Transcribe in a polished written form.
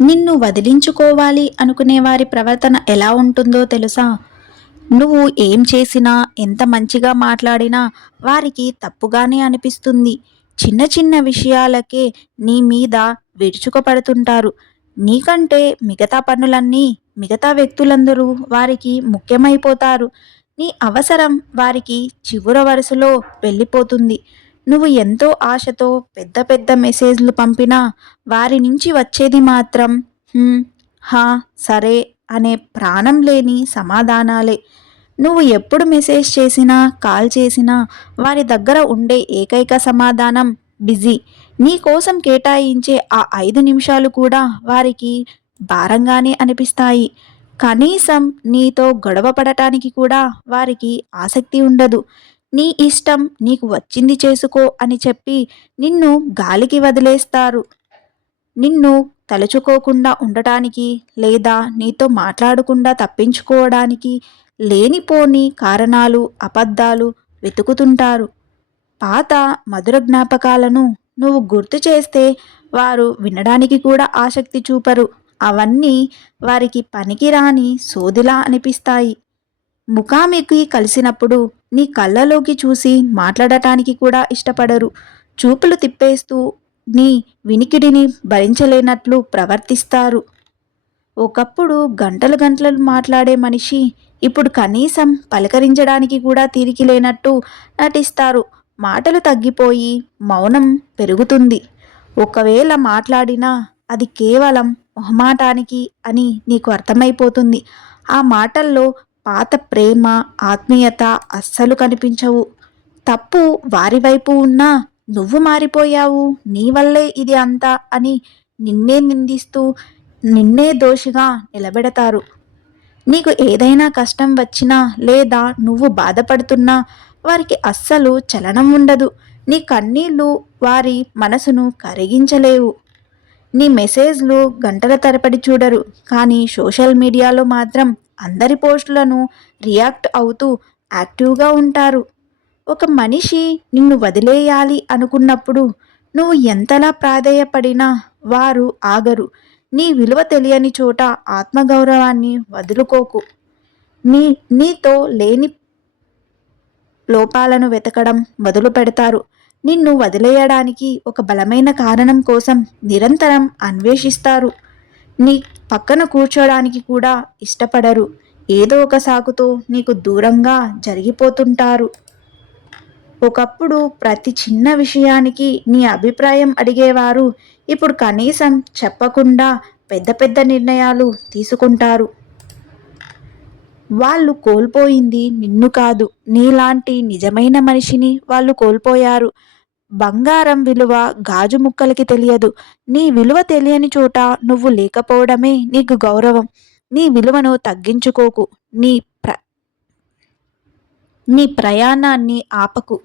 నిన్ను వదిలించుకోవాలి అనుకునే వారి ప్రవర్తన ఎలా ఉంటుందో తెలుసా? నువ్వు ఏం చేసినా, ఎంత మంచిగా మాట్లాడినా వారికి తప్పుగానే అనిపిస్తుంది. చిన్న చిన్న విషయాలకే నీ మీద విరుచుకుపడుతుంటారు. నీకంటే మిగతా పనులన్నీ, మిగతా వ్యక్తులందరూ వారికి ముఖ్యమైపోతారు. నీ అవసరం వారికి చివర వరుసలో వెళ్ళిపోతుంది. నువ్వు ఎంతో ఆశతో పెద్ద పెద్ద మెసేజ్‌లు పంపినా వారి నుంచి వచ్చేది మాత్రం "హ్మ్. హా! సరే" అనే ప్రాణం లేని సమాధానాలే. నువ్వు ఎప్పుడు మెసేజ్ చేసినా, కాల్ చేసినా వారి దగ్గర ఉండే ఏకైక సమాధానం బిజీ. నీ కోసం కేటాయించే ఆ 5 నిమిషాలు కూడా వారికి భారంగానే అనిపిస్తాయి. కనీసం నీతో గొడవ పడటానికి కూడా వారికి ఆసక్తి ఉండదు. నీ ఇష్టం, నీకు వచ్చింది చేసుకో అని చెప్పి నిన్ను గాలికి వదిలేస్తారు. నిన్ను తలుచుకోకుండా ఉండటానికి లేదా నీతో మాట్లాడకుండా తప్పించుకోవడానికి లేనిపోని కారణాలు, అబద్ధాలు వెతుకుతుంటారు. పాత మధుర జ్ఞాపకాలను నువ్వు గుర్తు చేస్తే వారు వినడానికి కూడా ఆసక్తి చూపరు. అవన్నీ వారికి పనికిరాని సోదిలా అనిపిస్తాయి. ముఖాముఖి కలిసినప్పుడు నీ కళ్ళలోకి చూసి మాట్లాడటానికి కూడా ఇష్టపడరు. చూపులు తిప్పేస్తూ నీ వినికిడిని భరించలేనట్లు ప్రవర్తిస్తారు. ఒకప్పుడు గంటలు గంటలు మాట్లాడే మనిషి ఇప్పుడు కనీసం పలకరించడానికి కూడా తీరిక లేనట్టు నటిస్తారు. మాటలు తగ్గిపోయి మౌనం పెరుగుతుంది. ఒకవేళ మాట్లాడినా అది కేవలం మొహమాటానికి అని నీకు అర్థమైపోతుంది. ఆ మాటల్లో పాత ప్రేమ, ఆత్మీయత అస్సలు కనిపించవు. తప్పు వారి వైపు ఉన్నా నువ్వు మారిపోయావు, నీ వల్లే ఇది అంతా అని నిన్నే నిందిస్తూ, నిన్నే దోషిగా నిలబెడతారు. నీకు ఏదైనా కష్టం వచ్చినా లేదా నువ్వు బాధపడుతున్నా వారికి అస్సలు చలనం ఉండదు. నీ కన్నీళ్ళు వారి మనసును కరిగించలేవు. నీ మెసేజ్లు గంటల తరబడి చూడరు. కానీ సోషల్ మీడియాలో మాత్రం అందరి పోస్టులను రియాక్ట్ అవుతూ యాక్టివ్గా ఉంటారు. ఒక మనిషి నిన్ను వదిలేయాలి అనుకున్నప్పుడు నువ్వు ఎంతలా ప్రాధేయపడినా వారు ఆగరు. నీ విలువ తెలియని చోట ఆత్మగౌరవాన్ని వదులుకోకు. నీ నీతో లేని లోపాలను వెతకడం మొదలు పెడతారు. నిన్ను వదిలేయడానికి ఒక బలమైన కారణం కోసం నిరంతరం అన్వేషిస్తారు. నీ పక్కన కూర్చోడానికి కూడా ఇష్టపడరు. ఏదో ఒక సాకుతో నీకు దూరంగా జరిగిపోతుంటారు. ఒకప్పుడు ప్రతి చిన్న విషయానికి నీ అభిప్రాయం అడిగేవారు. ఇప్పుడు కనీసం చెప్పకుండా పెద్ద పెద్ద నిర్ణయాలు తీసుకుంటారు. వాళ్ళు కోల్పోయింది నిన్ను కాదు, నీలాంటి నిజమైన మనిషిని వాళ్ళు కోల్పోయారు. బంగారం విలువ గాజు ముక్కలకి తెలియదు. నీ విలువ తెలియని చోట నువ్వు లేకపోవడమే నీకు గౌరవం. నీ విలువను తగ్గించుకోకు. నీ ప్రయాణాన్ని ఆపకు.